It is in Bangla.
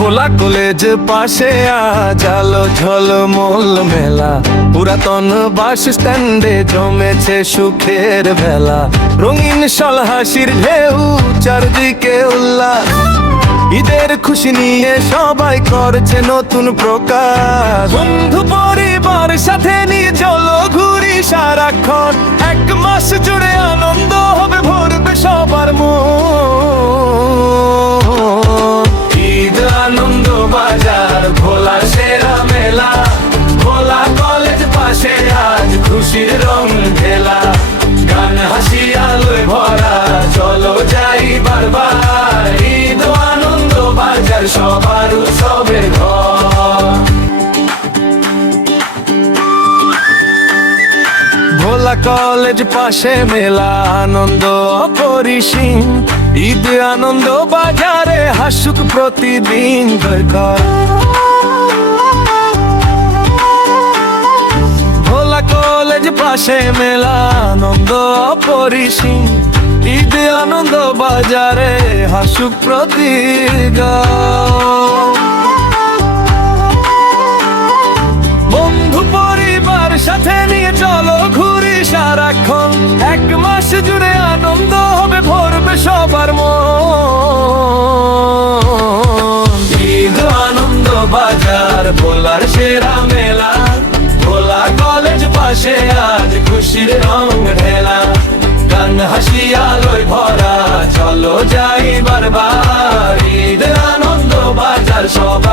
ভোলা কলেজ পাশে আজ আলো ঝলমল মেলা, পুরাতন বাস স্ট্যান্ডে জমেছে সুখের ভেলা। রঙিন সল হাসির ঢেউ, চারদিকে উল্লাস, ঈদের খুশি নিয়ে সবাই করছে নতুন প্রকাশ। বন্ধু পরিবার সাথে নিয়ে চলো ঘুরি সারাক্ষণ, এক মাস জুড়ে আনন্দ হবে ভরবে সবার মন। ঈদ আনন্দ বাজার, ভোলা সেরা মেলা, ভোলা কলেজ পাশে আজ খুশির রং ঢেলা। গান হাসি আলোয় ভরা, চলো যাই বারবার, ঈদ আনন্দ বাজার সবার উৎসবের ঘর। ভোলা কলেজ পাশে মেলা, আনন্দ অপরিসীম, ঈদ আনন্দ বাজারে হাসুক প্রতিদিন দরকার। ভোলা কলেজ পাশে মেলা, আনন্দ অপরিসীম, ঈদ আনন্দ বাজারে হাসুক প্রতিদিন। বন্ধু পরিবার সাথে নিয়ে চলো ঘুরি সারাক্ষণ, এক মাস জুড়ে আনন্দ হবে ভরবে সবার মন। ঈদ আনন্দ বাজার, ভোলার সেরা মেলা, ভোলা কলেজ পাশে আজ খুশির রং ঢেলা। গান হাসি আলোয় ভরা, চলো যাই বারবার, ঈদ আনন্দ বাজার সবার